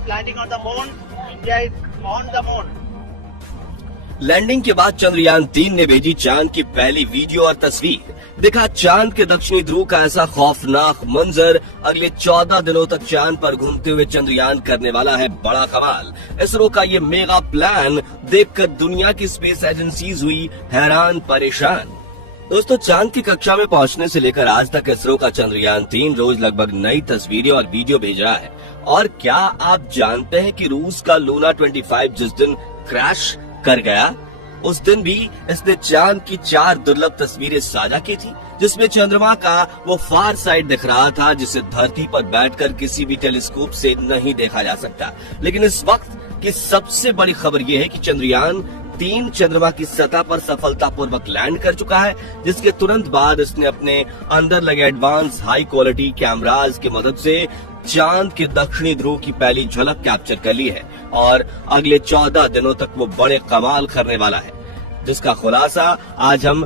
of landing on the moon. India is on the moon. Landing के बाद चंद्रयान-3 ने भेजी चांद की पहली वीडियो और तस्वीर। दिखा चांद के दक्षिणी ध्रुव का ऐसा खौफनाक मंजर। अगले 14 दिनों तक चांद पर घूमते हुए चंद्रयान करने वाला है बड़ा कमाल। इसरो का ये मेगा प्लान देखकर दुनिया की स्पेस एजेंसीज हुई हैरान परेशान। दोस्तों, चांद की कक्षा में पहुंचने से लेकर आज तक इसरो का चंद्रयान-3 रोज लगभग नई तस्वीरें और वीडियो भेज रहा है। और क्या आप जानते हैं कि रूस का लूना 25 जिस दिन क्रैश कर गया, उस दिन भी इसने चांद की 4 दुर्लभ तस्वीरें साझा की थी, जिसमें चंद्रमा का वो फार साइड दिख रहा था जिसे धरती पर बैठकर किसी भी टेलीस्कोप से नहीं देखा जा सकता। लेकिन इस वक्त की सबसे बड़ी खबर ये है कि चंद्रयान-3 चंद्रमा की सतह पर सफलतापूर्वक लैंड कर चुका है, जिसके तुरंत बाद इसने अपने अंदर लगे एडवांस हाई क्वालिटी कैमराज की मदद से चांद के दक्षिणी ध्रुव की पहली झलक कैप्चर कर ली है और अगले 14 दिनों तक वो बड़े कमाल करने वाला है, जिसका खुलासा आज हम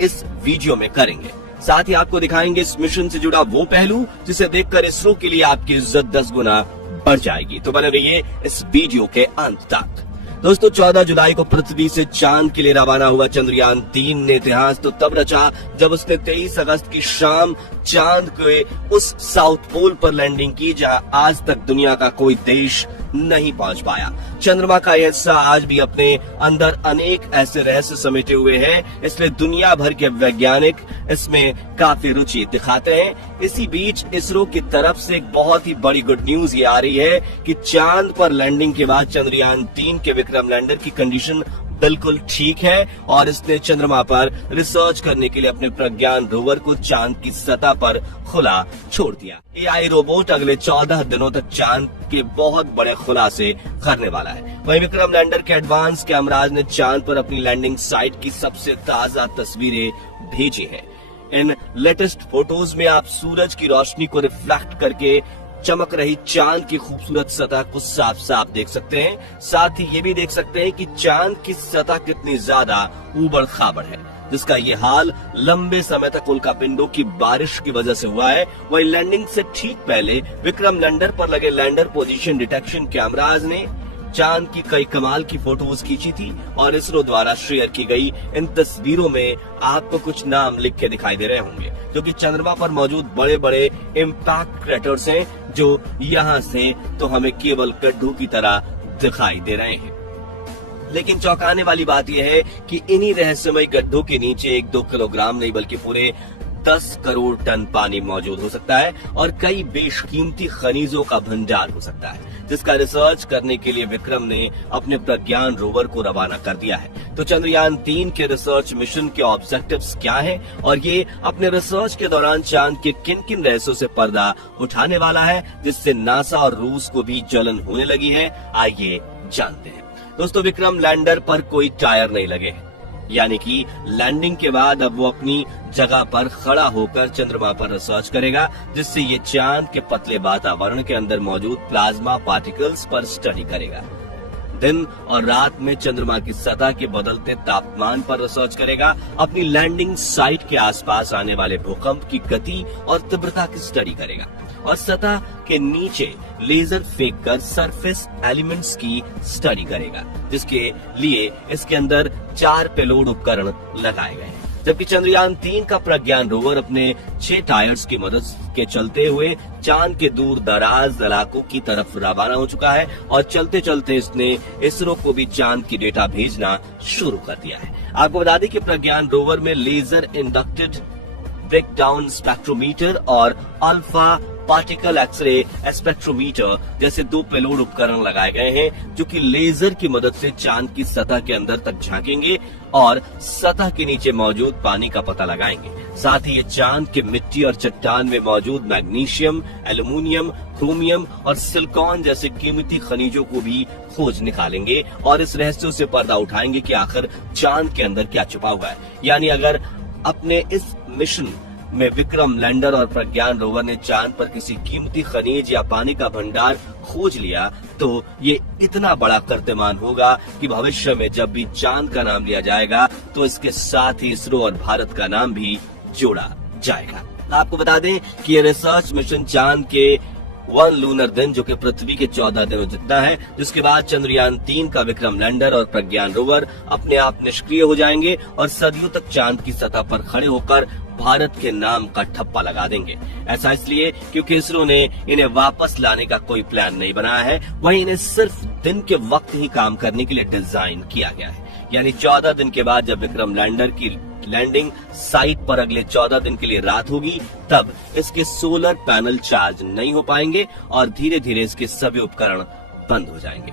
इस वीडियो में करेंगे। साथ ही आपको दिखाएंगे इस मिशन से जुड़ा वो पहलू जिसे देखकर इसरो के लिए आपकी इज्जत 10 गुना बढ़ जाएगी। तो बने रहिए इस वीडियो के अंत तक। दोस्तों, 14 जुलाई को पृथ्वी से चांद के लिए रवाना हुआ चंद्रयान-3 ने इतिहास तो तब रचा जब उसने 23 अगस्त की शाम चांद के उस साउथ पोल पर लैंडिंग की जहां आज तक दुनिया का कोई देश नहीं पहुंच पाया। चंद्रमा का यह हिस्सा आज भी अपने अंदर अनेक ऐसे रहस्य समेटे हुए हैं, इसलिए दुनिया भर के वैज्ञानिक इसमें काफी रुचि दिखाते हैं। इसी बीच इसरो की तरफ से एक बहुत ही बड़ी गुड न्यूज ये आ रही है कि चांद पर लैंडिंग के बाद चंद्रयान-3 के विक्रम लैंडर की कंडीशन बिल्कुल ठीक है और इसने चंद्रमा पर रिसर्च करने के लिए अपने प्रज्ञान रोवर को चांद की सतह पर खुला छोड़ दिया। एआई रोबोट अगले 14 दिनों तक चांद के बहुत बड़े खुलासे करने वाला है। वहीं विक्रम लैंडर के एडवांस कैमराज ने चांद पर अपनी लैंडिंग साइट की सबसे ताजा तस्वीरें भेजी हैं। इन लेटेस्ट फोटोज में आप सूरज की रोशनी को रिफ्लेक्ट करके चमक रही चांद की खूबसूरत सतह को साफ साफ देख सकते हैं। साथ ही ये भी देख सकते हैं कि चांद की सतह कितनी ज्यादा ऊबड़ खाबड़ है, जिसका ये हाल लंबे समय तक उल्कापिंडों की बारिश की वजह से हुआ है। वहीं लैंडिंग से ठीक पहले विक्रम लैंडर पर लगे लैंडर पोजीशन डिटेक्शन कैमराज ने चांद की कई कमाल की फोटोज खींची थी और इसरो द्वारा शेयर की गई इन तस्वीरों में आपको कुछ नाम लिख के दिखाई दे रहे होंगे, जो कि चंद्रमा पर मौजूद बड़े बड़े इम्पैक्ट क्रेटर्स हैं, जो यहाँ से तो हमें केवल गड्ढों की तरह दिखाई दे रहे हैं। लेकिन चौंकाने वाली बात यह है कि इन्हीं रहस्यमय गड्ढों के नीचे 1-2 किलोग्राम नहीं बल्कि पूरे 10 करोड़ टन पानी मौजूद हो सकता है और कई बेशकीमती खनिजों का भंडार हो सकता है, जिसका रिसर्च करने के लिए विक्रम ने अपने प्रज्ञान रोवर को रवाना कर दिया है। तो चंद्रयान-3 के रिसर्च मिशन के ऑब्जेक्टिव्स क्या हैं और ये अपने रिसर्च के दौरान चांद के किन किन रहस्यों से पर्दा उठाने वाला है, जिससे नासा और रूस को भी जलन होने लगी है, आइए जानते हैं। दोस्तों, विक्रम लैंडर पर कोई टायर नहीं लगे हैं, यानी कि लैंडिंग के बाद अब वो अपनी जगह पर खड़ा होकर चंद्रमा पर रिसर्च करेगा, जिससे ये चांद के पतले वातावरण के अंदर मौजूद प्लाज्मा पार्टिकल्स पर स्टडी करेगा। दिन और रात में चंद्रमा की सतह के बदलते तापमान पर रिसर्च करेगा, अपनी लैंडिंग साइट के आसपास आने वाले भूकंप की गति और तीव्रता की स्टडी करेगा और सतह के नीचे लेजर फेंक कर सरफेस एलिमेंट्स की स्टडी करेगा, जिसके लिए इसके अंदर 4 पेलोड उपकरण लगाए गए हैं। जबकि चंद्रयान-3 का प्रज्ञान रोवर अपने 6 टायर्स की मदद के चलते हुए चांद के दूर दराज इलाकों की तरफ रवाना हो चुका है और चलते चलते इसने इसरो को भी चांद की डेटा भेजना शुरू कर दिया है। आपको बता दें कि प्रज्ञान रोवर में लेजर इंडक्टेड ब्रेकडाउन स्पेक्ट्रोमीटर और अल्फा पार्टिकल एक्सरे स्पेक्ट्रोमीटर जैसे 2 पेलोड उपकरण लगाए गए हैं, जो कि लेजर की मदद से चांद की सतह के अंदर तक झांकेंगे और सतह के नीचे मौजूद पानी का पता लगाएंगे। साथ ही ये चांद के मिट्टी और चट्टान में मौजूद मैग्नीशियम, एल्युमिनियम, क्रोमियम और सिलिकॉन जैसे कीमती खनिजों को भी खोज निकालेंगे और इस रहस्यों से पर्दा उठाएंगे कि आखिर चांद के अंदर क्या छुपा हुआ है। यानी अगर अपने इस मिशन में विक्रम लैंडर और प्रज्ञान रोवर ने चांद पर किसी कीमती खनिज या पानी का भंडार खोज लिया, तो ये इतना बड़ा कीर्तिमान होगा कि भविष्य में जब भी चांद का नाम लिया जाएगा तो इसके साथ ही इसरो और भारत का नाम भी जोड़ा जाएगा। आपको बता दें कि ये रिसर्च मिशन चांद के 1 लूनर दिन, जो कि पृथ्वी के 14 दिनों जितना है, जिसके बाद चंद्रयान 3 का विक्रम लैंडर और प्रज्ञान रोवर अपने आप निष्क्रिय हो जाएंगे और सदियों तक चांद की सतह पर खड़े होकर भारत के नाम का ठप्पा लगा देंगे। ऐसा इसलिए क्योंकि इसरो ने इन्हें वापस लाने का कोई प्लान नहीं बनाया है, वहीं इन्हें सिर्फ दिन के वक्त ही काम करने के लिए डिजाइन किया गया है। यानी 14 दिन के बाद जब विक्रम लैंडर की लैंडिंग साइट पर अगले 14 दिन के लिए रात होगी, तब इसके सोलर पैनल चार्ज नहीं हो पाएंगे और धीरे धीरे इसके सभी उपकरण बंद हो जाएंगे।